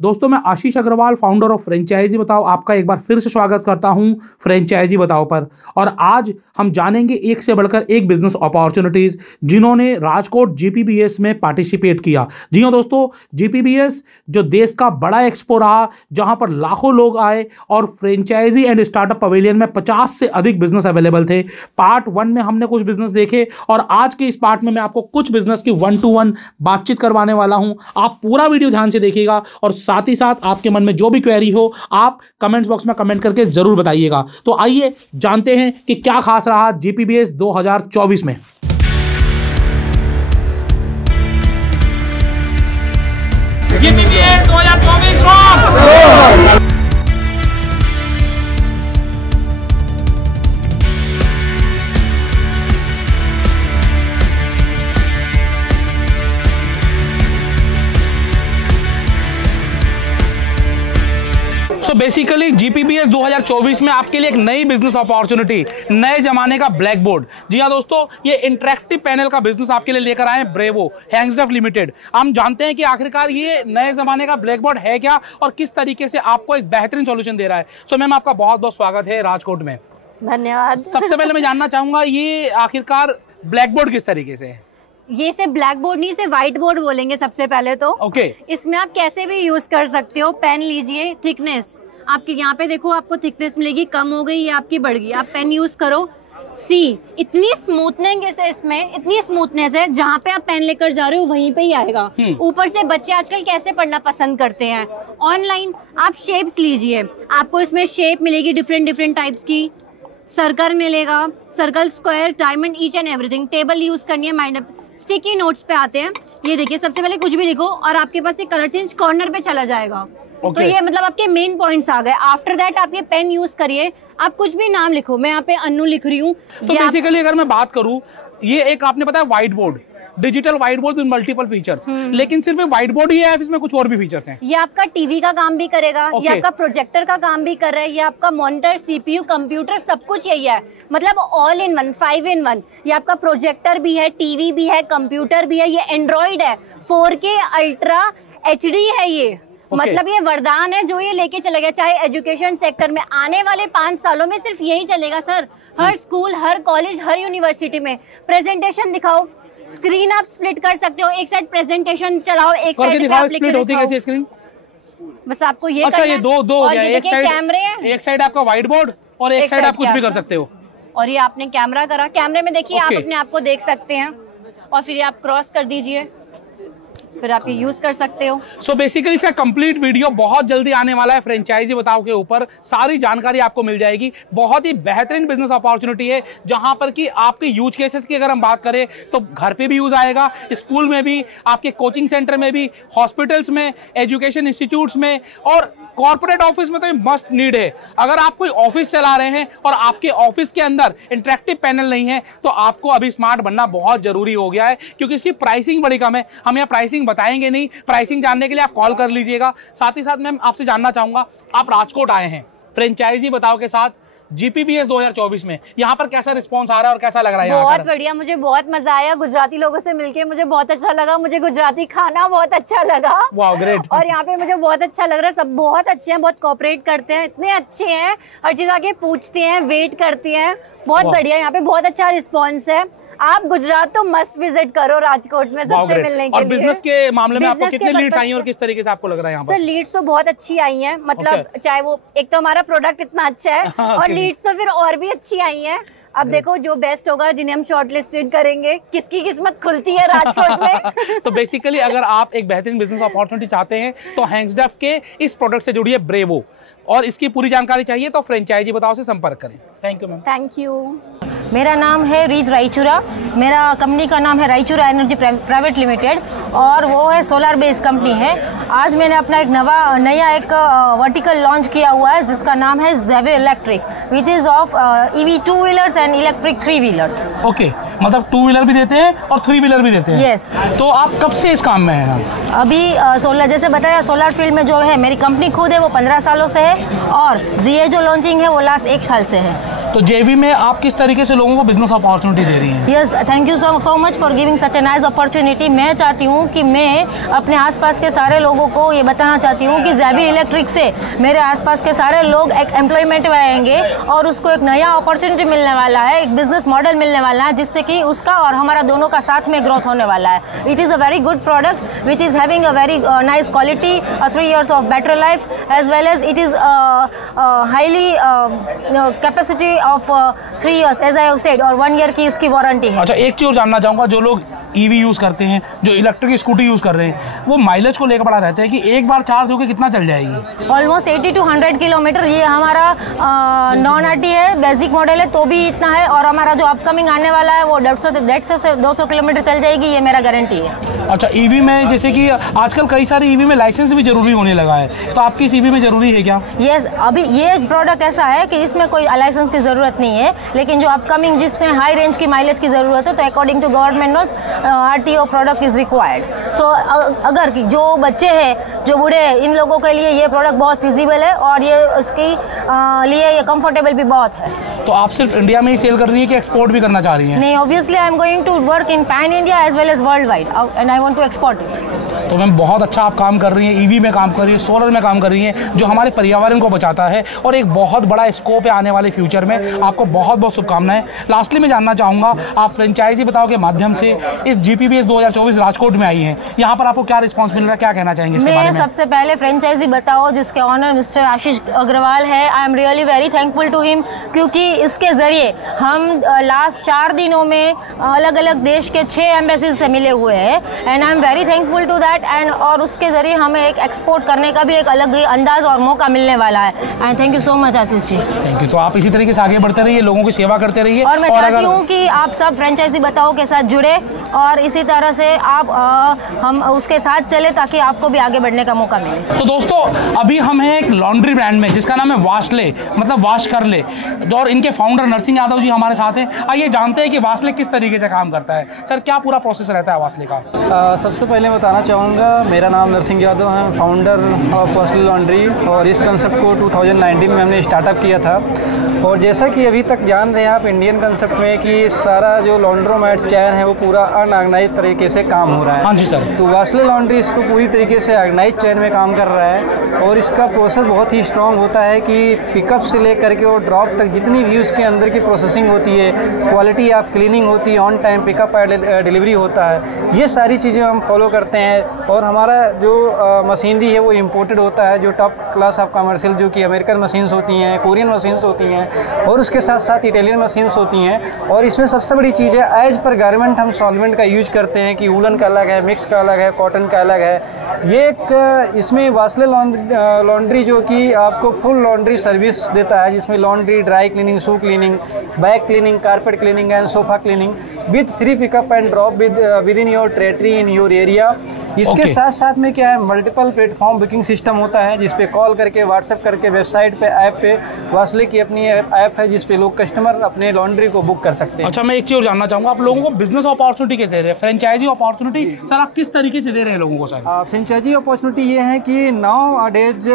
दोस्तों, मैं आशीष Agarwal, founder of franchise बताओ, आपका एक बार फिर से स्वागत करता हूं फ्रेंचाइजी बताओ पर। और आज हम जानेंगे एक से बढ़कर एक बिजनेस अपॉर्चुनिटीज जिन्होंने राजकोट जीपीबीएस में पार्टिसिपेट किया। जी हाँ दोस्तों, जीपीबीएस जो देश का बड़ा एक्सपो रहा, जहां पर लाखों लोग आए और फ्रेंचाइजी एंड स्टार्टअप पवेलियन में 50 से अधिक बिजनेस अवेलेबल थे। पार्ट 1 में हमने कुछ बिजनेस देखे और आज के इस पार्ट में मैं आपको कुछ बिजनेस की 1-to-1 बातचीत करवाने वाला हूं। आप पूरा वीडियो ध्यान से देखिएगा और साथ ही साथ आपके मन में जो भी क्वेरी हो आप कमेंट्स बॉक्स में कमेंट करके जरूर बताइएगा। तो आइए जानते हैं कि क्या खास रहा जीपीबीएस 2024 में। जीपीबीएस 2024 बेसिकली जीपीबीएस 2024 में आपके लिए एक नई बिजनेस अपॉर्चुनिटी, नए जमाने का ब्लैक बोर्ड। जी हाँ दोस्तों, ये इंटरेक्टिव पैनल का बिजनेस आपके लिए लेकर आए हैं ब्रेवो हैंग्सडफ लिमिटेड। हम जानते हैं कि आखिरकार ये नए जमाने का ब्लैक बोर्ड है क्या और किस तरीके से आपको एक बेहतरीन सॉल्यूशन दे रहा है। सो मैम, आपका बहुत बहुत स्वागत है राजकोट में। धन्यवाद। सबसे पहले मैं जानना चाहूंगा, ये आखिरकार ब्लैक बोर्ड किस तरीके से है? ये से ब्लैक बोर्ड नहीं, इसे व्हाइट बोर्ड बोलेंगे सबसे पहले तो। ओके। इसमें आप कैसे भी यूज कर सकते हो। पेन लीजिए, थिकनेस आपके यहाँ पे देखो, आपको थिकनेस मिलेगी, कम हो गई या आपकी बढ़ गई। आप पेन यूज करो। सी इतनी स्मूथनेस है इसमें, इतनी स्मूथनेस है, जहाँ पे आप पेन लेकर जा रहे हो वहीं पे ही आएगा। ऊपर से बच्चे आजकल कैसे पढ़ना पसंद करते हैं, ऑनलाइन। आप शेप्स लीजिए, आपको इसमें शेप मिलेगी डिफरेंट टाइप्स की। सर्कल मिलेगा, circle, square, diamond, each and everything. Table use करनी है, माइंड अप। स्टिकी नोट्स पे आते हैं। ये देखिए, सबसे पहले कुछ भी लिखो और आपके पास ये कलर चेंज कॉर्नर पे चला जाएगा। तो ये मतलब आपके मेन पॉइंट्स आ गए। आफ्टर दैट आप ये पेन यूज करिए, आप कुछ भी नाम लिखो। मैं यहाँ पे अन्नू लिख रही हूँ। तो बेसिकली अगर मैं बात करूँ, ये एक आपने बताया white board, digital white board with multiple features, लेकिन सिर्फ व्हाइट बोर्ड ही है, इसमें कुछ और भी फीचर्स हैं? ये आपका टीवी का काम भी करेगा, ये आपका प्रोजेक्टर का काम भी कर रहा है, ये आपका मॉनिटर, सीपीयू, कंप्यूटर, सब कुछ यही है। मतलब ऑल इन वन, 5 in 1। ये आपका प्रोजेक्टर भी है, टीवी भी है, कंप्यूटर भी है। ये एंड्रॉइड है, 4K अल्ट्रा HD है ये। मतलब ये वरदान है जो ये लेके चले गया। चाहे एजुकेशन सेक्टर में आने वाले 5 सालों में सिर्फ यही चलेगा सर। हर स्कूल, हर कॉलेज, हर यूनिवर्सिटी में प्रेजेंटेशन दिखाओ, स्क्रीन आप स्प्लिट कर सकते हो। एक साइड प्रेजेंटेशन चलाओ, एक साइड पे आप लिख के दिखाओ। स्क्रीन बस आपको ये अच्छा, ये दो हो गया। एक साइड कैमरे हैं, एक साइड आपका व्हाइट बोर्ड और एक साइड आप कुछ भी कर सकते हो। और ये आपने कैमरा करा, कैमरे में देखिए आप अपने आप को देख सकते हैं। और फिर आप क्रॉस कर दीजिए, फिर आप ये यूज कर सकते हो। सो बेसिकली इसका कंप्लीट वीडियो बहुत जल्दी आने वाला है फ्रेंचाइजी बताओ के ऊपर। सारी जानकारी आपको मिल जाएगी। बहुत ही बेहतरीन बिजनेस अपॉर्चुनिटी है, जहां पर कि आपके यूज केसेस की अगर हम बात करें तो घर पे भी यूज आएगा, स्कूल में भी, आपके कोचिंग सेंटर में भी, हॉस्पिटल्स में, एजुकेशन इंस्टीट्यूट्स में और कॉर्पोरेट ऑफिस में तो ये मस्ट नीड है। अगर आप कोई ऑफिस चला रहे हैं और आपके ऑफिस के अंदर इंटरेक्टिव पैनल नहीं है तो आपको अभी स्मार्ट बनना बहुत जरूरी हो गया है, क्योंकि इसकी प्राइसिंग बड़ी कम है। हम यहाँ प्राइसिंग बताएंगे नहीं, प्राइसिंग जानने के लिए आप कॉल कर लीजिएगा। साथ ही साथ मैं आपसे जानना चाहूंगा, आप राजकोट आए हैं फ्रेंचाइजी बताओ के साथ जीपीबीएस 2024 में, यहाँ पर कैसा रिस्पांस आ रहा है और कैसा लग रहा है? बहुत बढ़िया, मुझे बहुत मजा आया। गुजराती लोगों से मिलके मुझे बहुत अच्छा लगा। मुझे गुजराती खाना बहुत अच्छा लगा। वाह, ग्रेट। और यहाँ पे मुझे बहुत अच्छा लग रहा है। सब बहुत अच्छे हैं, बहुत कोऑपरेट करते हैं, इतने अच्छे हैं, हर चीज आके पूछते हैं, वेट करते हैं। बहुत बढ़िया, यहाँ पे बहुत अच्छा रिस्पॉन्स है। आप गुजरात तो मस्ट विजिट करो राजकोट में सबसे मिलने के लिए। और बिजनेस के मामले में आपको कितनी लीड्स आई हैं और किस तरीके से आपको लग रहा है यहाँ पर? सर लीड्स तो बहुत अच्छी आई हैं। मतलब चाहे वो, एक तो हमारा प्रोडक्ट इतना अच्छा है और लीड्स तो फिर और भी अच्छी आई हैं। अब देखो जो बेस्ट होगा, जिन्हें हम शॉर्टलिस्टेड करेंगे, किसकी किस्मत खुलती है राजकोट में। तो बेसिकली अगर आप एक बेहतरीन बिजनेस अपॉर्चुनिटी चाहते हैं तो हैंग्सडफ के इस प्रोडक्ट से जुड़िए ब्रेवो, और इसकी पूरी जानकारी चाहिए तो फ्रेंचाइजी बताओ से संपर्क करें। Thank you ma'am. Thank you. मेरा नाम है रीज रायचूरा। मेरा कंपनी का नाम है रायचूरा एनर्जी प्राइवेट लिमिटेड और वो है सोलर बेस्ड कंपनी है। आज मैंने अपना एक नया एक वर्टिकल लॉन्च किया हुआ है जिसका नाम है जेवे electric, which is of EV 2 wheelers and electric 3 wheelers. Okay, मतलब 2 व्हीलर भी देते हैं और 3 व्हीलर भी देते हैं? यस। तो आप कब से इस काम में हैं? अभी सोलर, जैसे बताया, सोलर फील्ड में जो है मेरी कंपनी खुद है वो 15 सालों से है और ये जो लॉन्चिंग है वो लास्ट 1 साल से है। तो जेवी में आप किस तरीके से लोगों को बिजनेस अपॉर्चुनिटी दे रही हैं? Yes, thank you so much for giving such a nice opportunity. मैं चाहती हूँ कि मैं अपने आसपास के सारे लोगों को ये बताना चाहती हूँ कि जेवी इलेक्ट्रिक से मेरे आसपास के सारे लोग एक एम्प्लॉयमेंट में आएंगे और उसको एक नया अपॉर्चुनिटी मिलने वाला है, एक बिजनेस मॉडल मिलने वाला है, जिससे कि उसका और हमारा दोनों का साथ में ग्रोथ होने वाला है। It is a very good product which is having a very nice quality, 3 years of better life, as well as it is highly capacity of 3 years as I have said, और 1 year की इसकी warranty है। अच्छा, एक चीज़ और जानना चाहूँगा, जो लोग ईवी यूज़ करते हैं, जो इलेक्ट्रिक स्कूटी यूज़ कर रहे हैं, वो माइलेज को लेकर बड़ा रहते हैं कि एक बार चार्ज होकर कितना चल जाएगी? Almost 80 to 100 kilometre. ये हमारा नॉन आरटी है, बेसिक मॉडल है, तो भी इतना है, और हमारा जो अपकमिंग आने वाला है वो 150 से 200 किलोमीटर चल जाएगी, ये मेरा गारंटी है। अच्छा, ईवी में जैसे कि आजकल कई सारे ईवी में लाइसेंस भी जरूरी होने लगा है, तो आपकी इस ईवी में जरूरी है क्या? यस, अभी ये प्रोडक्ट ऐसा है कि इसमें कोई लाइसेंस की ज़रूरत नहीं है, लेकिन जो अपकमिंग जिसमें हाई रेंज की माइलेज की ज़रूरत है, तो according to government notes RTO product is required. So अगर जो बच्चे हैं, जो बूढ़े हैं, इन लोगों के लिए ये प्रोडक्ट बहुत फिजिबल है और ये उसके लिए ये कंफर्टेबल भी बहुत है। तो आप सिर्फ इंडिया में ही सेल कर रही है कि एक्सपोर्ट भी करना चाह रही हैं? नहीं, obviously I am going to work in pan India as well as world wide and I want to export it. तो मैम, बहुत अच्छा आप काम कर रही हैं, ईवी में काम कर रही है, सोलर में काम कर रही हैं, जो हमारे पर्यावरण को बचाता है और एक बहुत बड़ा स्कोप है आने वाले फ्यूचर में। आपको बहुत बहुत शुभकामनाएं। लास्टली मैं जानना चाहूँगा, आप फ्रेंचाइजी बताओ के माध्यम से इस GPBS 2024 राजकोट में आई हैं, यहाँ पर आपको क्या रिस्पॉन्स मिल रहा है, क्या कहना चाहेंगे इसके बारे में? सबसे पहले फ्रेंचाइजी बताओ जिसके ऑनर मिस्टर आशीष अग्रवाल है, I am really very thankful to him, क्योंकि इसके ज़रिए हम लास्ट 4 दिनों में अलग अलग देश के 6 एम्बेसीज से मिले हुए हैं, and I am very thankful to that. And और उसके ज़रिए हमें एक एक्सपोर्ट करने का भी एक अलग ही अंदाज़ और मौका मिलने वाला है। And thank you so much Ashish ji. Thank you. तो आप इसी तरीके से आगे बढ़ते रहिए, लोगों की सेवा करते रहिए, और मैं चाहती हूँ कि आप सब फ्रेंचाइजी बताओ के साथ जुड़े और इसी तरह से आप हम उसके साथ चले ताकि आपको भी आगे बढ़ने का मौका मिले। तो दोस्तों, अभी हम हैं एक लॉन्ड्री ब्रांड में जिसका नाम है वाशले, मतलब वाश कर ले, और इनके फाउंडर नरसिंह यादव जी हमारे साथ हैं। आइए जानते हैं कि वाशले किस तरीके से काम करता है। सर, क्या पूरा प्रोसेस रहता है वाशले का? सबसे पहले बताना चाहूँगा, मेरा नाम नरसिंह यादव है, फाउंडर ऑफ वाशले लॉन्ड्री, और इस कंसेप्ट को 2019 में हमने स्टार्टअप किया था। और जैसा कि अभी तक जान रहे हैं आप इंडियन कंसेप्ट में कि सारा जो लॉन्ड्रोमैट चैन है वो पूरा अनऑर्गेनाइज तरीके से काम हो रहा है। हाँ जी सर। तो वाशले लॉन्ड्री इसको पूरी तरीके से ऑर्गेनाइज चैन में काम कर रहा है, और इसका प्रोसेस बहुत ही स्ट्रॉन्ग होता है कि पिकअप से लेकर के और ड्रॉप तक जितनी भी उसके अंदर की प्रोसेसिंग होती है, क्वालिटी ऑफ क्लीनिंग होती है, ऑन टाइम पिकअप डिलीवरी होता है, ये सारी चीज़ें हम फॉलो करते हैं। और हमारा जो मशीनरी है वो इम्पोर्टेड होता है, जो टॉप क्लास ऑफ कमर्शियल, जो कि अमेरिकन मशीन्स होती हैं, कोरियन मशीन्स होती हैं, और उसके साथ साथ इटालियन मशीन्स होती हैं। और इसमें सबसे बड़ी चीज़ है, एज पर गारमेंट हम सॉल्वेंट का यूज करते हैं कि वूलन का अलग है, मिक्स का अलग है, कॉटन का अलग है। ये एक इसमें वाशले लॉन्ड्री जो कि आपको फुल लॉन्ड्री सर्विस देता है, जिसमें laundry, dry cleaning, shoe cleaning, bag cleaning, carpet cleaning and sofa cleaning with free pickup and drop with in your territory in your area. इसके साथ साथ में क्या है, मल्टीपल प्लेटफॉर्म बुकिंग सिस्टम होता है, जिस पे कॉल करके, व्हाट्सएप करके, वेबसाइट पे, ऐप पे, वाशले की अपनी ऐप है जिस पे लोग कस्टमर अपने लॉन्ड्री को बुक कर सकते हैं। अच्छा, मैं एक चीज़ और जानना चाहूँगा, आप लोगों को बिजनेस अपॉर्चुनिटी कैसे दे रहे हैं, फ्रेंचाइजी अपॉर्चुनिटी सर आप किस तरीके से दे रहे हैं लोगों को? सर, फ्रेंचाइजी अपॉर्चुनिटी ये है कि now days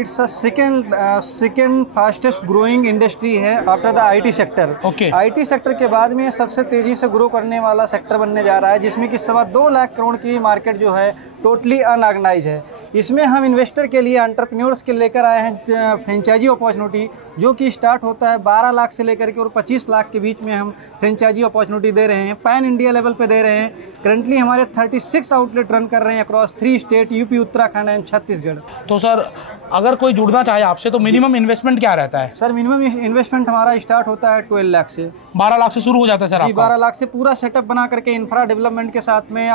it's a second fastest growing industry है after the IT sector. Okay. IT sector के बाद में सबसे तेज़ी से ग्रो करने वाला सेक्टर बनने जा रहा है, जिसमें कि 2.25 लाख करोड़ की मार्केट जो है टोटली अनऑर्गेनाइज है। इसमें हम इन्वेस्टर के लिए, एंटरप्रेन्योर्स के लेकर आए हैं फ्रेंचाइजी अपॉर्चुनिटी, जो कि स्टार्ट होता है 12 लाख से लेकर के और 25 लाख के बीच में हम फ्रेंचाइजी अपॉर्चुनिटी दे रहे हैं, पैन इंडिया लेवल पे दे रहे हैं। करंटली हमारे 36 आउटलेट रन कर रहे हैं across 3 state, UP, Uttarakhand and Chhattisgarh. तो सर, अगर कोई जुड़ना चाहे आपसे तो मिनिमम इन्वेस्टमेंट क्या रहता है? सर, मिनिमम इन्वेस्टमेंट हमारा स्टार्ट होता है 12 लाख से। 12 लाख से शुरू हो जाता है सर आपका? 12 लाख से पूरा सेटअप बना करके इंफ्रा डेवलपमेंट के साथ में,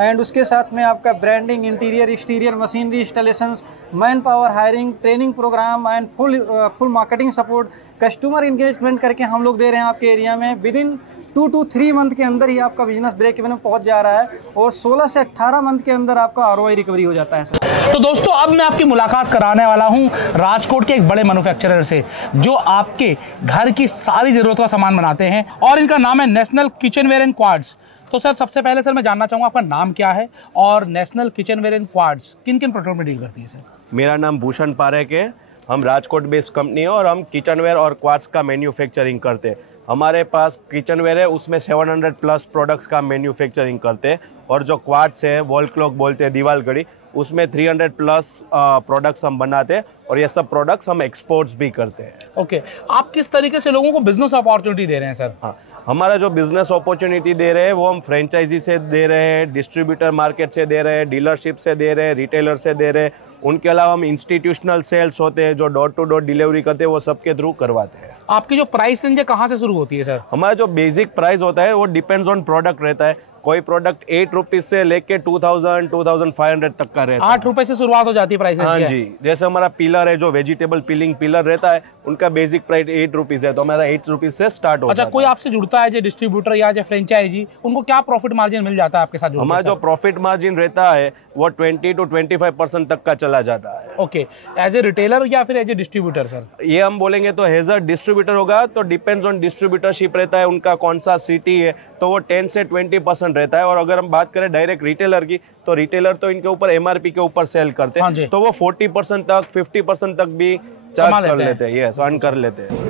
एंड उसके साथ में आपका branding, interior, exterior, machinery installations, man power hiring, training programme and full marketing support, customer engagement करके हम लोग दे रहे हैं आपके एरिया में। विद इन 2 to 3 मंथ के अंदर ही आपका बिजनेस ब्रेक इवन में पहुंच जा रहा है, और 16 से 18 मंथ के अंदर आपका ROI रिकवरी हो जाता है सर। तो दोस्तों, अब मैं आपकी मुलाकात कराने वाला हूं राजकोट के एक बड़े मैन्युफैक्चरर से, जो आपके घर की सारी जरूरत का सामान बनाते हैं, और इनका नाम है नेशनल किचनवेयर एंड क्वाड्स। तो सर, सबसे पहले सर मैं जानना चाहूँगा आपका नाम क्या है और नेशनल किचनवेयर एंड क्वाड्स किन किन प्रोडक्ट में डील करती है? सर, मेरा नाम भूषण पारेख है हम राजकोट बेस्ड कंपनी है और हम किचनवेयर और क्वार्ट्स का मैन्युफैक्चरिंग करते हैं। हमारे पास किचनवेयर है, उसमें 700 प्लस प्रोडक्ट्स का मैन्युफैक्चरिंग करते हैं, और जो क्वार्ट्स है, वॉल क्लॉक बोलते हैं, दीवार घड़ी, उसमें 300 प्लस प्रोडक्ट्स हम बनाते हैं, और ये सब प्रोडक्ट्स हम एक्सपोर्ट्स भी करते हैं। ओके, आप किस तरीके से लोगों को बिजनेस अपॉर्चुनिटी दे रहे हैं सर? हाँ, हमारा जो बिजनेस अपॉर्चुनिटी दे रहे हैं वो हम फ्रेंचाइजी से दे रहे हैं, डिस्ट्रीब्यूटर मार्केट से दे रहे हैं, डीलरशिप से दे रहे हैं, रिटेलर से दे रहे हैं। उनके अलावा हम इंस्टीट्यूशनल सेल्स होते हैं जो डोर टू डोर डिलीवरी करते हैं, वो सबके थ्रू करवाते हैं। आपकी जो प्राइस रेंज है कहाँ से शुरू होती है सर? हमारा जो बेसिक प्राइस होता है वो डिपेंड्स ऑन प्रोडक्ट रहता है। कोई प्रोडक्ट 8 रुपीज से लेके 2000 2500 तक का रहता है। 8 रुपए से शुरुआत हो जाती है प्राइस? हाँ जी, जैसे हमारा पिलर है जो वेजिटेबल पीलिंग पिलर रहता है, उनका बेसिक प्राइस 8 रुपीज है, तो हमारा 8 रुपीज से स्टार्ट होता है। अच्छा, कोई आपसे जुड़ता है जो डिस्ट्रीब्यूटर या जो फ्रेंचाइजी, उनको क्या प्रॉफिट मार्जिन मिल जाता है आपके साथ? हमारा जो प्रॉफिट मार्जिन रहता है वो 20 to 25% तक का चला जाता है। ओके, एज ए रिटेलर या फिर एज ए डिस्ट्रीब्यूटर सर? ये हम बोलेंगे तो एज अ डिस्ट्रीब्यूटर होगा तो डिपेंड्स ऑन डिस्ट्रीब्यूटरशिप रहता है, उनका कौन सा सिटी है, तो वो 10 से 20% रहता है। और अगर हम बात करें डायरेक्ट रिटेलर की, तो रिटेलर तो इनके ऊपर MRP के ऊपर सेल करते हैं, तो वो 40% तक 50% तक भी चार्ज कर लेते हैं, यस, अर्न कर लेते हैं।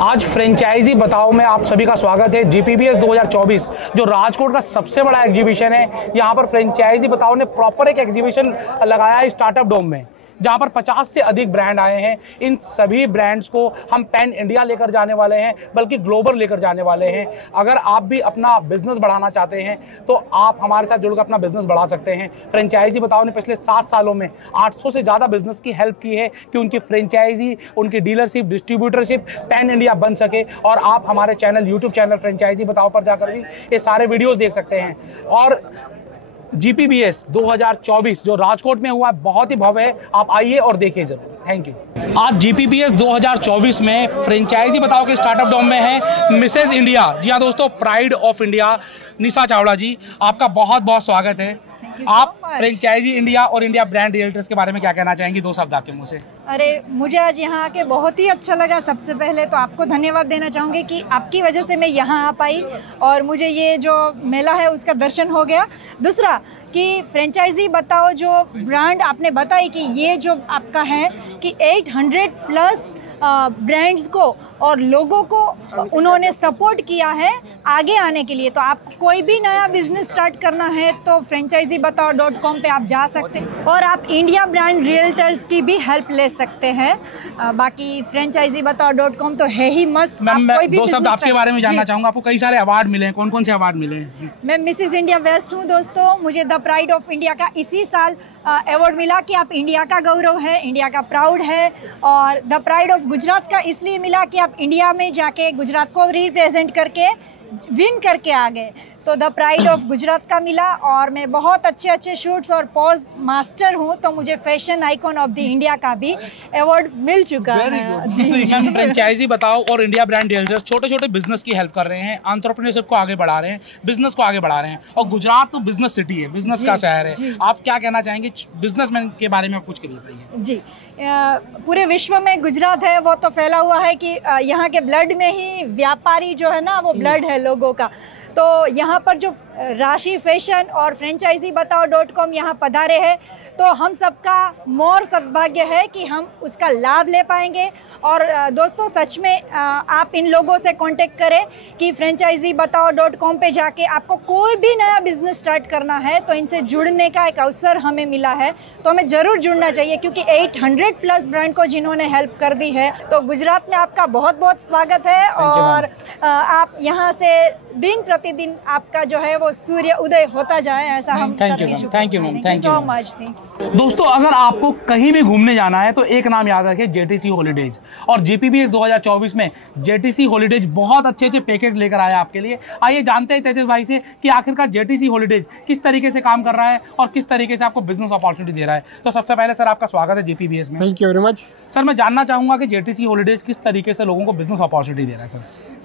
आज फ्रेंचाइजी बताओ में आप सभी का स्वागत है। GPBS 2024 जो राजकोट का सबसे बड़ा एग्जीबिशन है, यहाँ पर फ्रेंचाइजी बताओ ने प्रॉपर एक एग्जीबिशन लगाया है स्टार्टअप डोम में, जहाँ पर 50 से अधिक ब्रांड आए हैं। इन सभी ब्रांड्स को हम पैन इंडिया लेकर जाने वाले हैं, बल्कि ग्लोबल लेकर जाने वाले हैं। अगर आप भी अपना बिजनेस बढ़ाना चाहते हैं तो आप हमारे साथ जुड़कर अपना बिजनेस बढ़ा सकते हैं। फ्रेंचाइजी बताओ ने पिछले 7 सालों में 800 से ज़्यादा बिजनेस की हेल्प की है कि उनकी फ्रेंचाइजी, उनकी डीलरशिप, डिस्ट्रीब्यूटरशिप पैन इंडिया बन सके। और आप हमारे चैनल, यूट्यूब चैनल फ्रेंचाइजी बताओ पर जाकर भी ये सारे वीडियोज़ देख सकते हैं। और GPBS 2024 जो राजकोट में हुआ है बहुत ही भव्य है, आप आइए और देखिए जरूर। Thank you. आज GPBS 2024 में फ्रेंचाइजी बताओ के स्टार्टअप डोम में है मिसेज इंडिया। जी हाँ दोस्तों, प्राइड ऑफ इंडिया निशा चावड़ा जी, आपका बहुत बहुत स्वागत है। आप फ्रेंचाइजी इंडिया और इंडिया ब्रांड रियल्टर्स के बारे में क्या कहना चाहेंगी, 2 शब्द आपके मुंह से? अरे, मुझे आज यहाँ आके बहुत ही अच्छा लगा। सबसे पहले तो आपको धन्यवाद देना चाहूँगी कि आपकी वजह से मैं यहाँ आ पाई और मुझे ये जो मेला है उसका दर्शन हो गया। दूसरा कि फ्रेंचाइजी बताओ जो ब्रांड आपने बताई कि ये जो आपका है कि 800 प्लस ब्रांड्स को और लोगों को उन्होंने सपोर्ट किया है आगे आने के लिए। तो आप कोई भी नया बिजनेस स्टार्ट करना है तो franchisebataao.com पे आप जा सकते हैं और आप इंडिया ब्रांड रियल्टर्स की भी हेल्प ले सकते हैं। बाकी franchisebataao.com तो है ही मस्त। मैम, मैं 2 शब्द आपके बारे में जानना चाहूँगा। आपको कई सारे अवार्ड मिले हैं, कौन कौन से अवार्ड मिले हैं? मैं मिसेज इंडिया वेस्ट हूँ दोस्तों। मुझे द प्राइड ऑफ इंडिया का इसी साल अवार्ड मिला कि आप इंडिया का गौरव है, इंडिया का प्राउड है। और द प्राइड ऑफ गुजरात का इसलिए मिला कि आप इंडिया में जाके गुजरात को रिप्रेजेंट करके विन करके आ गए, तो द प्राइड ऑफ गुजरात का मिला। और मैं बहुत अच्छे अच्छे शूट्स और पॉज मास्टर हूँ, तो मुझे fashion icon of the India का भी अवार्ड मिल चुका है। फ्रेंचाइजी बताओ और इंडिया ब्रांड रियल्टर्स छोटे छोटे बिजनेस की हेल्प कर रहे हैं, एंटरप्रेन्योरशिप को आगे बढ़ा रहे हैं, बिजनेस को आगे बढ़ा रहे हैं। और गुजरात तो बिजनेस सिटी है, बिजनेस का शहर है। आप क्या कहना चाहेंगे बिजनेसमैन के बारे में? कुछ करिए बताइए। जी, पूरे विश्व में गुजरात है वो तो फैला हुआ है कि यहाँ के ब्लड में ही व्यापारी जो है ना, वो ब्लड है लोगों का। तो यहाँ पर जो राशि फैशन और franchisebataao.com यहाँ पधारे हैं, तो हम सबका मोर सद्भाग्य है कि हम उसका लाभ ले पाएंगे। और दोस्तों, सच में आप इन लोगों से कांटेक्ट करें कि franchisebataao.com पे जाके आपको कोई भी नया बिजनेस स्टार्ट करना है तो इनसे जुड़ने का एक अवसर हमें मिला है, तो हमें ज़रूर जुड़ना चाहिए क्योंकि 800 प्लस ब्रांड को जिन्होंने हेल्प कर दी है। तो गुजरात में आपका बहुत बहुत स्वागत है। और आप यहाँ से दिन प्रतिदिन आपका जो है वो सूर्य उदय होता जाए, ऐसा हम thank you ma'am, thank you so much. दोस्तों, अगर आपको कहीं भी घूमने जाना है तो एक नाम याद रखिए, JTC हॉलीडेज। और GPBS 2024 में JTC हॉलीडेज बहुत अच्छे अच्छे पैकेज लेकर आया आपके लिए। आइए जानते हैं तेजस भाई से कि आखिरकार JTC हॉलीडेज किस तरीके से काम कर रहा है और किस तरीके से आपको बिजनेस अपॉर्चुनिटी दे रहा है। तो सबसे पहले सर, आपका स्वागत है GPBS में। Thank you very much. Sir, मैं जानना चाहूँगा कि JTC हॉलीडेज किस तरीके से लोगों को बिजनेस अपॉर्चुनिटी दे रहा है?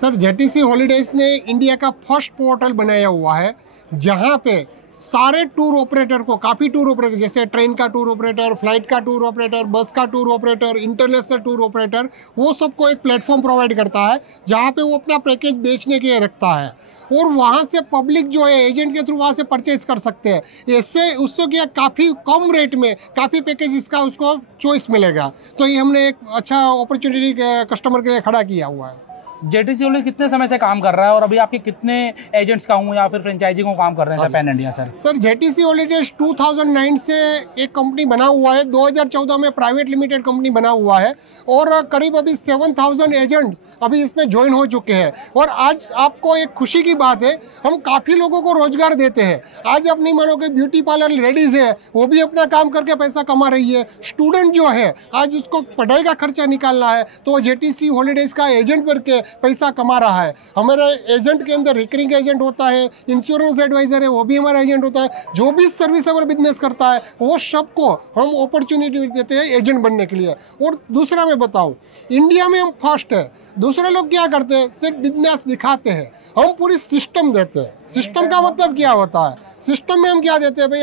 सर JTC हॉलीडेज ने इंडिया का फर्स्ट पोर्टल बनाया हुआ है जहाँ पे सारे टूर ऑपरेटर को, काफ़ी टूर ऑपरेटर जैसे ट्रेन का टूर ऑपरेटर, फ्लाइट का टूर ऑपरेटर, बस का tour operator, international tour operator, वो सबको एक प्लेटफॉर्म प्रोवाइड करता है जहाँ पे वो अपना पैकेज बेचने के लिए रखता है और वहाँ से पब्लिक जो है एजेंट के थ्रू वहाँ से परचेज कर सकते हैं। इससे उससे क्या काफ़ी कम रेट में काफ़ी पैकेज का उसको चॉइस मिलेगा। तो ये हमने एक अच्छा अपॉर्चुनिटी कस्टमर के लिए खड़ा किया हुआ है। जेटीसी हॉलीडेज कितने समय से काम कर रहा है और अभी आपके कितने एजेंट्स का हूँ या फिर फ्रेंचाइजी को काम कर रहे हैं pan India? Sir JTC holidays 2009 से एक कंपनी बना हुआ है, 2014 में प्राइवेट लिमिटेड कंपनी बना हुआ है और करीब अभी 7000 एजेंट्स अभी इसमें ज्वाइन हो चुके हैं। और आज आपको एक खुशी की बात है, हम काफ़ी लोगों को रोजगार देते हैं। आज आप नहीं मानोगे, ब्यूटी पार्लर लेडीज़ है वो भी अपना काम करके पैसा कमा रही है। स्टूडेंट जो है आज उसको पढ़ाई का खर्चा निकालना है तो वो जेटीसी हॉलीडेज का एजेंट करके पैसा कमा रहा है। हमारे एजेंट के अंदर रिकरिंग एजेंट होता है, इंश्योरेंस एडवाइजर है वो भी हमारा एजेंट होता है। जो भी सर्विसेबल बिजनेस करता है वो सबको हम अपॉर्चुनिटी देते हैं एजेंट बनने के लिए। और दूसरा मैं बताऊं, इंडिया में हम फर्स्ट है। दूसरे लोग क्या करते हैं, सिर्फ बिजनेस दिखाते हैं, हम पूरी सिस्टम देते हैं। सिस्टम का मतलब क्या होता है, सिस्टम में हम क्या देते हैं भाई,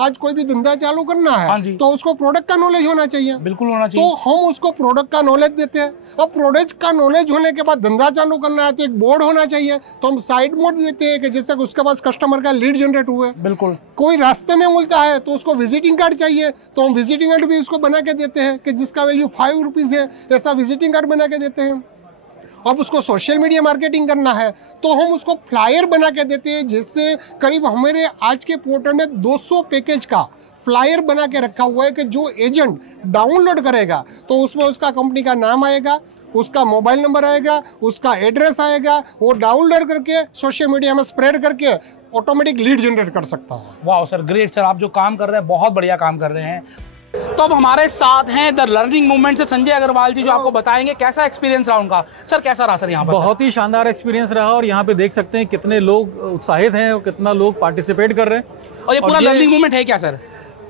आज कोई भी धंधा चालू करना है तो उसको प्रोडक्ट का नॉलेज होना चाहिए। बिल्कुल होना चाहिए। तो हम उसको प्रोडक्ट का नॉलेज देते हैं। अब प्रोडक्ट का नॉलेज होने के बाद धंधा चालू करना है तो एक बोर्ड होना चाहिए, तो हम साइड मोड देते हैं कि जैसे उसके पास कस्टमर का लीड जनरेट हुए। बिल्कुल। कोई रास्ते में मिलता है तो उसको विजिटिंग कार्ड चाहिए तो हम विजिटिंग कार्ड भी उसको बना के देते हैं कि जिसका वैल्यू 5 रुपीज़ है, ऐसा विजिटिंग कार्ड बना के देते हैं। अब उसको सोशल मीडिया मार्केटिंग करना है तो हम उसको फ्लायर बना के देते हैं, जिससे करीब हमारे आज के पोर्टल में 200 पैकेज का फ्लायर बना के रखा हुआ है कि जो एजेंट डाउनलोड करेगा तो उसमें उसका कंपनी का नाम आएगा, उसका मोबाइल नंबर आएगा, उसका एड्रेस आएगा, वो डाउनलोड करके सोशल मीडिया में स्प्रेड करके ऑटोमेटिक लीड जनरेट कर सकता है। वाह सर, ग्रेट सर, आप जो काम कर रहे हैं बहुत बढ़िया काम कर रहे हैं। तो अब हमारे साथ हैं द लर्निंग मूवमेंट से संजय अग्रवाल जी, जो आपको बताएंगे कैसा एक्सपीरियंस रहा उनका। सर कैसा रहा सर यहाँ पर? बहुत ही शानदार एक्सपीरियंस रहा और यहाँ पे देख सकते हैं कितने लोग उत्साहित हैं और कितना लोग पार्टिसिपेट कर रहे हैं। और ये पूरा लर्निंग मूवमेंट है क्या सर?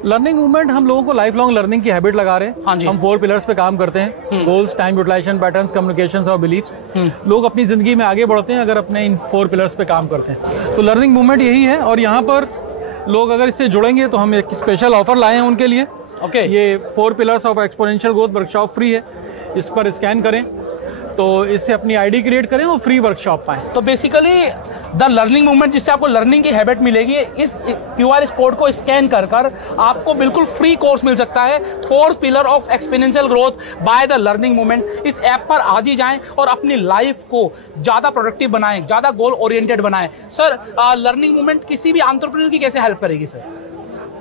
लर्निंग मूवमेंट हम लोगों को लाइफ लॉन्ग लर्निंग की हैबिट लगा रहे हैं। हाँ जी। हम 4 पिलर्स पे काम करते हैं, goals, time utilisation, patterns, communications और बिलीफ्स। लोग अपनी ज़िंदगी में आगे बढ़ते हैं अगर अपने इन 4 पिलर्स पे काम करते हैं। तो लर्निंग मूवमेंट यही है और यहाँ पर लोग अगर इससे जुड़ेंगे तो हम एक स्पेशल ऑफर लाए हैं उनके लिए। ये 4 pillars of exponential growth workshop free है, इस पर स्कैन करें तो इससे अपनी आईडी क्रिएट करें और फ्री वर्कशॉप पाएं। तो बेसिकली द लर्निंग मूवमेंट, जिससे आपको लर्निंग की हैबिट मिलेगी, इस QR कोड को स्कैन कर आपको बिल्कुल फ्री कोर्स मिल सकता है 4 pillar of exponential growth by the learning movement. इस ऐप पर आज ही जाएं और अपनी लाइफ को ज़्यादा प्रोडक्टिव बनाएं, ज़्यादा गोल ओरिएंटेड बनाएं। सर लर्निंग मूवमेंट किसी भी एंटरप्रेन्योर की कैसे हेल्प करेगी सर?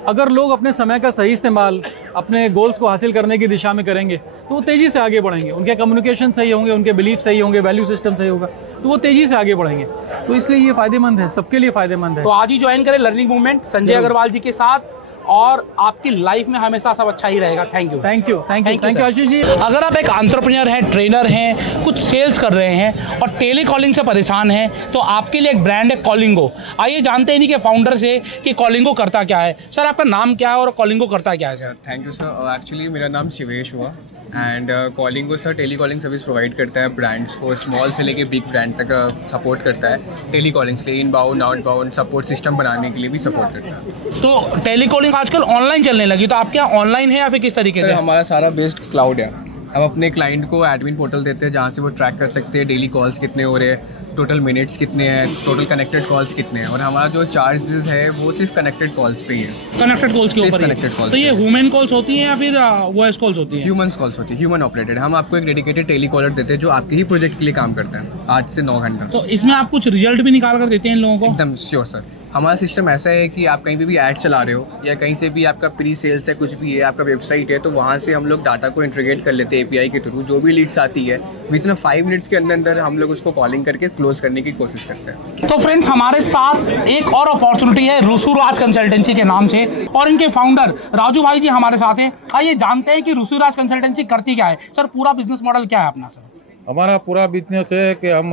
अगर लोग अपने समय का सही इस्तेमाल अपने गोल्स को हासिल करने की दिशा में करेंगे तो वो तेज़ी से आगे बढ़ेंगे। उनके कम्युनिकेशन सही होंगे, उनके बिलीफ सही होंगे, वैल्यू सिस्टम सही होगा तो वो तेज़ी से आगे बढ़ेंगे। तो इसलिए ये फ़ायदेमंद है, सबके लिए फ़ायदेमंद है। तो आज ही ज्वाइन करें लर्निंग मूवमेंट संजय अग्रवाल जी के साथ और आपकी लाइफ में हमेशा सब अच्छा ही रहेगा। Thank you. Thank you Ashish ji. अगर आप एक एंटरप्रेन्योर हैं, ट्रेनर हैं, कुछ सेल्स कर रहे हैं और टेली कॉलिंग से परेशान हैं तो आपके लिए एक ब्रांड है कॉलिंगो। आइए जानते हैं इन्हीं के फाउंडर से कि कॉलिंगो करता क्या है। सर आपका नाम क्या है और कॉलिंगो करता क्या है sir? Thank you sir. Actually मेरा नाम शिवेश हुआ and Callingo sir tele calling service provide करता है ब्रांड्स को, स्मॉल से लेके बिग ब्रांड तक सपोर्ट करता है। टेली कॉलिंग्स के लिए इनबाउंड आउटबाउंड सपोर्ट सिस्टम बनाने के लिए भी सपोर्ट करता है। तो टेली कॉलिंग आजकल ऑनलाइन चलने लगी, तो आप क्या ऑनलाइन है या फिर किस तरीके से? हमारा सारा बेस्ड क्लाउड है। हम अपने क्लाइंट को एडमिन पोर्टल देते हैं जहाँ से वो ट्रैक कर सकते हैं डेली कॉल्स कितने हो रहे हैं, टोटल मिनट्स कितने हैं, टोटल कनेक्टेड कॉल्स कितने हैं। और हमारा जो चार्जेस है वो सिर्फ कनेक्टेड कॉल्स पे ही है। कनेक्टेड कॉल्स के ऊपर? Connected calls. तो ये ह्यूमन कॉल्स होती हैं या फिर वॉइस कॉल्स होती हैं? ह्यूमन कॉल्स होती है, ह्यूमन ऑपरेटेड। हम आपको एक डेडिकेटेड टेली कॉलर देते हैं जो आपके ही प्रोजेक्ट के लिए काम करता है 8 से 9 घंटा। तो इसमें आप कुछ रिजल्ट भी निकाल कर देते हैं इन लोगों को? एकदम श्योर सर। हमारा सिस्टम ऐसा है कि आप कहीं पे भी ऐड चला रहे हो या कहीं से भी आपका प्री सेल्स है, कुछ भी है, आपका वेबसाइट है, तो वहाँ से हम लोग डाटा को इंटीग्रेट कर लेते हैं API के थ्रू। जो भी लीड्स आती है विदिन 5 मिनट्स के अंदर हम लोग उसको कॉलिंग करके क्लोज करने की कोशिश करते हैं। तो फ्रेंड्स हमारे साथ एक और अपॉर्चुनिटी है ऋषुराज कंसल्टेंसी के नाम से और इनके फाउंडर राजू भाई जी हमारे साथ हैं। आइए जानते हैं कि ऋषुराज कंसल्टेंसी करती क्या है। सर पूरा बिजनेस मॉडल क्या है अपना? सर हमारा पूरा बिजनेस है कि हम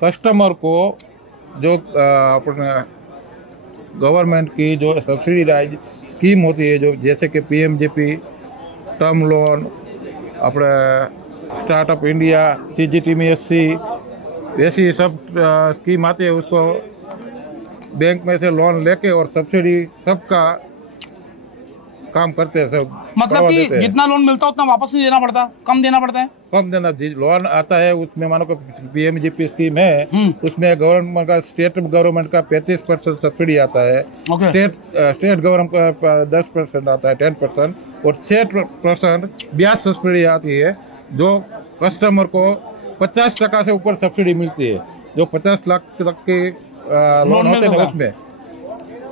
कस्टमर को जो अपने गवर्नमेंट की जो सब्सिडाइज स्कीम होती है, जो जैसे कि PMJP, टर्म लोन, अपने स्टार्टअप इंडिया, CGTMSC, ऐसी सब स्कीम आती है, उसको बैंक में से लोन लेके और सब्सिडी सबका काम करते हैं सब। मतलब कि जितना लोन मिलता है उतना वापस नहीं देना पड़ता, कम देना पड़ता है? कम देना, लोन आता है उसमें मानो कि PMJP स्कीम है, उसमें गवर्नमेंट का, स्टेट गवर्नमेंट का 35% सब्सिडी आता है, स्टेट गवर्नमेंट का 10% आता है, 10%, और 6% ब्याज सब्सिडी आती है, जो कस्टमर को 50% से ऊपर सब्सिडी मिलती है, जो 50 लाख तक के लोन होते हैं उसमें।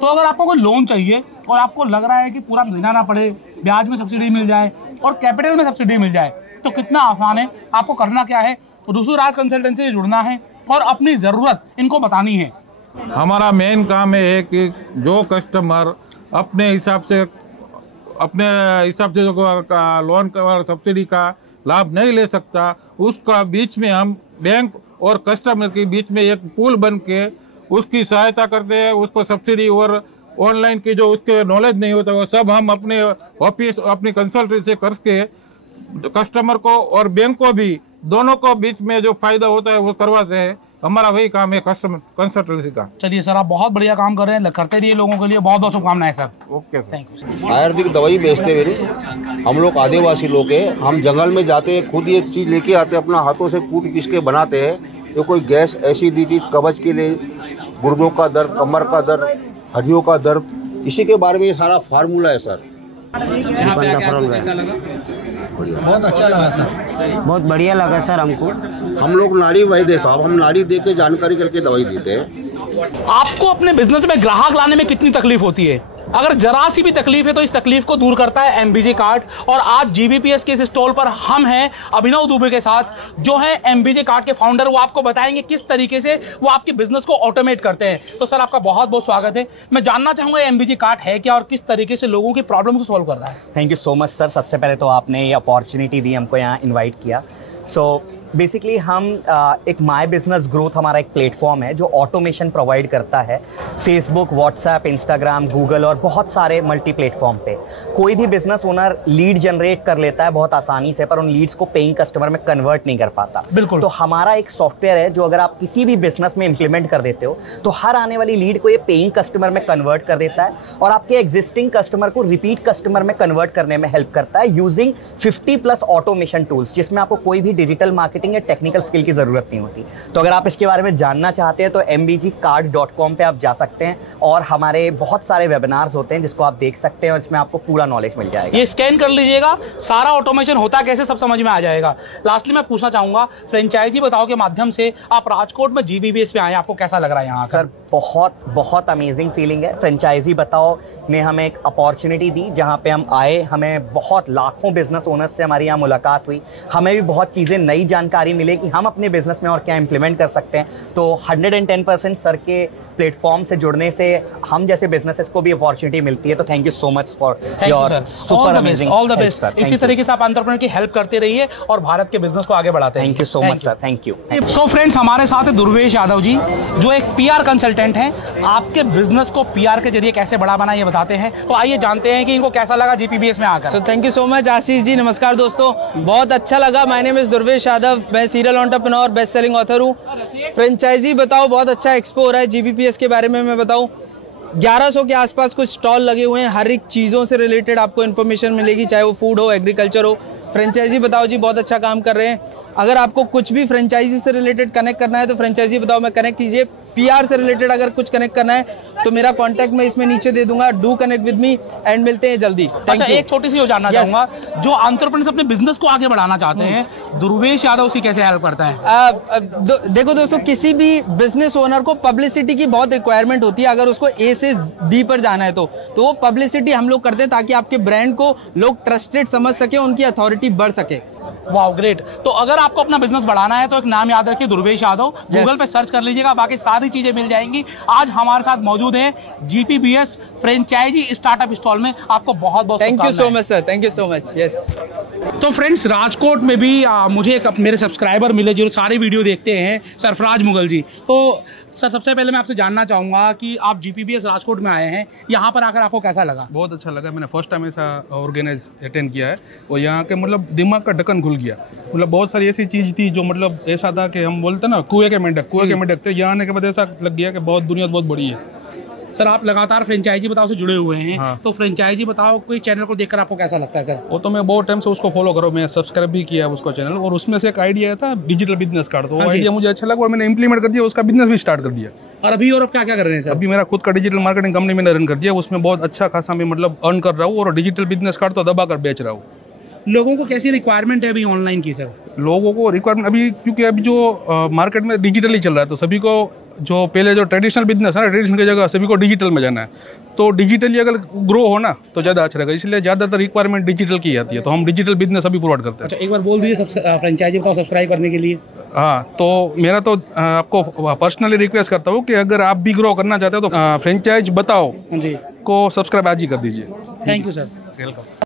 तो अगर आपको कोई लोन चाहिए और आपको लग रहा है कि पूरा देना ना पड़े, ब्याज में सब्सिडी मिल जाए और कैपिटल में सब्सिडी मिल जाए, तो कितना आसान है। आपको करना क्या है, दूसरी राज कंसल्टेंसी से जुड़ना है और अपनी ज़रूरत इनको बतानी है। हमारा मेन काम है कि जो कस्टमर अपने हिसाब से जो लोन का और सब्सिडी का लाभ नहीं ले सकता, उसका बीच में हम बैंक और कस्टमर के बीच में एक पुल बन के उसकी सहायता करते हैं। उसको सब्सिडी और ऑनलाइन की जो उसके नॉलेज नहीं होता वो सब हम अपने ऑफिस, अपनी कंसल्टेंसी से करके कस्टमर को और बैंक को भी, दोनों को बीच में जो फायदा होता है वो करवाते हैं। हमारा वही काम है कस्टमर कंसल्टेंसी का। चलिए सर, आप बहुत बढ़िया काम कर रहे हैं, करते रहिए, लोगों के लिए बहुत बहुत शुभकामनाएं sir. Okay, thank you. Ayurvedic दवाई बेचते हुए हम लोग आदिवासी लोग हैं, हम जंगल में जाते हैं, खुद ये चीज़ लेके आते हैं, अपना हाथों से कूट पीस के बनाते हैं। ये कोई गैस, एसिडिटी, कब्ज के लिए, गुर्दों का दर्द, कमर का दर्द, हड्डियों का दर्द, इसी के बारे में ये सारा फार्मूला है सर। यहाँ पे आके आपको कैसा लगा? बहुत अच्छा लगा सर, बहुत बढ़िया लगा सर हमको। हम लोग नाड़ी वैद्य साहब, हम नाड़ी दे के जानकारी करके दवाई देते हैं। आपको अपने बिजनेस में ग्राहक लाने में कितनी तकलीफ होती है? अगर जरा सी भी तकलीफ है तो इस तकलीफ को दूर करता है MBJ कार्ड। और आज GBPS के इस स्टॉल पर हम हैं अभिनव दुबे के साथ, जो है MBJ कार्ड के फाउंडर। वो आपको बताएंगे किस तरीके से वो आपके बिजनेस को ऑटोमेट करते हैं। तो सर, आपका बहुत बहुत स्वागत है। मैं जानना चाहूंगा MBJ कार्ड है क्या और किस तरीके से लोगों की प्रॉब्लम को सॉल्व कर रहा है? Thank you so much sir. सबसे पहले तो आपने ये अपॉर्चुनिटी दी, हमको यहाँ इन्वाइट किया। सो बेसिकली हम एक माई बिजनेस ग्रोथ हमारा एक प्लेटफॉर्म है जो ऑटोमेशन प्रोवाइड करता है फेसबुक, व्हाट्सएप, इंस्टाग्राम, गूगल और बहुत सारे मल्टी प्लेटफॉर्म पे। कोई भी बिजनेस ओनर लीड जनरेट कर लेता है बहुत आसानी से, पर उन लीड्स को पेइंग कस्टमर में कन्वर्ट नहीं कर पाता। बिल्कुल। तो हमारा एक सॉफ्टवेयर है जो अगर आप किसी भी बिजनेस में इंप्लीमेंट कर देते हो तो हर आने वाली लीड को ये पेइंग कस्टमर में कन्वर्ट कर देता है और आपके एग्जिस्टिंग कस्टमर को रिपीट कस्टमर में कन्वर्ट करने में हेल्प करता है यूजिंग 50+ ऑटोमेशन टूल्स, जिसमें आपको कोई भी डिजिटल मार्केटिंग या टेक्निकल स्किल की जरूरत नहीं होती। तो अगर आप इसके बारे में जानना चाहते हैं तो mbgcard.com पे आप जा सकते हैं और हमारे बहुत सारे वेबिनार्स होते हैं जिसको आप देख सकते हैं और इसमें आपको पूरा नॉलेज मिल जाएगा। ये स्कैन कर लीजिएगा, सारा ऑटोमेशन होता कैसे सब समझ में आ जाएगा। लास्टली मैं पूछना चाहूंगा, फ्रेंचाइजी बताओ के माध्यम से आप राजकोट में GBPS पे आए, आपको कैसा लग रहा है यहाँ? सर, बहुत बहुत अमेजिंग फीलिंग है। फ्रेंचाइजी बताओ ने हमें एक अपॉर्चुनिटी दी जहाँ पे हम आए, हमें बहुत लाखों बिजनेस ओनर्स से हमारी यहाँ मुलाकात हुई, हमें भी बहुत चीज़ें, नई जानकारी मिले कि हम अपने बिजनेस में और क्या इंप्लीमेंट कर सकते हैं। तो 110% सर के प्लेटफॉर्म से जुड़ने से हम जैसे बिजनेसेस को भी अपॉर्चुनिटी मिलती है। तो thank you so much for your super amazing, all the best. इसी तरीके से आप एंटरप्रेन्योर की हेल्प करते रहिए और भारत के बिजनेस को आगे बढ़ाते हैं। Thank you so much sir, thank you. So friends, हमारे साथ है दुर्वेश यादव जी, जो एक PR कंसल्टेंट हैं। आपके बिजनेस को PR के जरिए कैसे बड़ा बना ये बताते हैं। तो आइए जानते हैं कि इनको कैसा लगा GBPS में आकर। So thank you so much Ashish ji. नमस्कार दोस्तों, बहुत अच्छा लगा। My name is Durvesh Yadav, मैं serial entrepreneur, best selling author हूँ। फ्रेंचाइजी बताओ, बहुत अच्छा एक्सपो हो रहा है। GBPS के बारे में मैं बताऊँ, 1100 के आसपास कुछ स्टॉल लगे हुए हैं, हर एक चीज़ों से रिलेटेड आपको इन्फॉर्मेशन मिलेगी, चाहे वो फूड हो, एग्रीकल्चर हो। फ्रेंचाइजी बताओ जी बहुत अच्छा काम कर रहे हैं। अगर आपको कुछ भी फ्रेंचाइजी से रिलेटेड कनेक्ट करना है तो फ्रेंचाइजी बताओ में कनेक्ट कीजिए। PR से रिलेटेड अगर कुछ कनेक्ट करना है तो मेरा कॉन्टैक्ट मैं इसमें नीचे दे दूंगा। Do connect with me and मिलते हैं जल्दी। अच्छा, एक छोटी सी जानना चाहूंगा, जो एंटरप्रेन्योर्स अपने बिजनेस को आगे बढ़ाना चाहते हैं, दुर्वेश यादव उसकी कैसे हेल्प करता है? देखो दोस्तों, किसी भी बिजनेस ओनर को पब्लिसिटी की बहुत रिक्वायरमेंट होती है। अगर उसको A से B पर जाना है तो वो पब्लिसिटी हम लोग करते हैं ताकि आपके ब्रांड को लोग ट्रस्टेड समझ सके, उनकी अथॉरिटी बढ़ सके। Wow, great. तो अगर आपको अपना बिजनेस बढ़ाना है तो एक नाम याद रखिए, दुर्वेश यादव। गूगल पे सर्च कर लीजिएगा, बाकी सारी चीजें मिल जाएंगी। आज हमारे साथ मौजूद है GBPS फ्रेंचाइजी स्टार्टअप स्टॉल में। आपको बहुत बहुत thank you so much sir, thank you so much. Yes. तो फ्रेंड्स राजकोट में भी मुझे एक मेरे सब्सक्राइबर मिले जो सारी वीडियो देखते हैं, सरफराज मुगल जी। तो सर सबसे पहले मैं आपसे जानना चाहूँगा कि आप GPPS राजकोट में आए हैं, यहाँ पर आकर आपको कैसा लगा? बहुत अच्छा लगा। मैंने फर्स्ट टाइम ऐसा ऑर्गेनाइज अटेंड किया है और यहाँ के मतलब दिमाग का ढक्कन खुल गया। मतलब बहुत सारी ऐसी चीज़ थी जो मतलब ऐसा था कि हम बोलते ना कुएं के मेंढक थे, यहाँ आने के बाद ऐसा लग गया कि बहुत दुनिया बहुत बड़ी है। सर आप लगातार फ्रेंचाइजी बताओ से जुड़े हुए हैं, हाँ। तो फ्रेंचाइजी बताओ कोई चैनल को देखकर आपको कैसा लगता है सर? वो तो मैं बहुत टाइम से उसको फॉलो करो, मैं सब्सक्राइब भी किया उसको चैनल, और उसमें से एक आइडिया था डिजिटल बिजनेस कार्ड, तो वो आइडिया मुझे अच्छा लगा और मैंने इंप्लीमेंट कर दिया, उसका बिजनेस भी स्टार्ट कर दिया। और अभी और क्या क्या कर रहे हैं सर? अभी मेरा खुद का डिजिटल मार्केटिंग कंपनी मैंने रन कर दिया, उसमें बहुत अच्छा खासा मैं मतलब अर्न कर रहा हूँ और डिजिटल बिजनेस कार्ड तो दबा कर बेच रहा हूँ। लोगों को कैसी रिक्वायरमेंट है अभी ऑनलाइन की सर? लोगों को रिक्वायरमेंट अभी, क्योंकि अभी जो मार्केट में डिजिटली चल रहा है, तो सभी को जो पहले जो ट्रेडिशनल बिजनेस है ना, ट्रेडिशनल की जगह सभी को डिजिटल में जाना है, तो डिजिटली अगर ग्रो हो ना तो ज़्यादा अच्छा रहेगा, इसलिए ज़्यादातर रिक्वायरमेंट डिजिटल की आती है, तो हम डिजिटल बिजनेस अभी प्रोवाइड करते हैं। अच्छा एक बार बोल दीजिए सब फ्रेंचाइजी बताओ सब्सक्राइब करने के लिए। हाँ, तो मेरा तो आपको पर्सनली रिक्वेस्ट करता हूँ कि अगर आप भी ग्रो करना चाहते हो तो फ्रेंचाइज बताओ जी को सब्सक्राइब आज ही कर दीजिए। Thank you sir. वेलकम।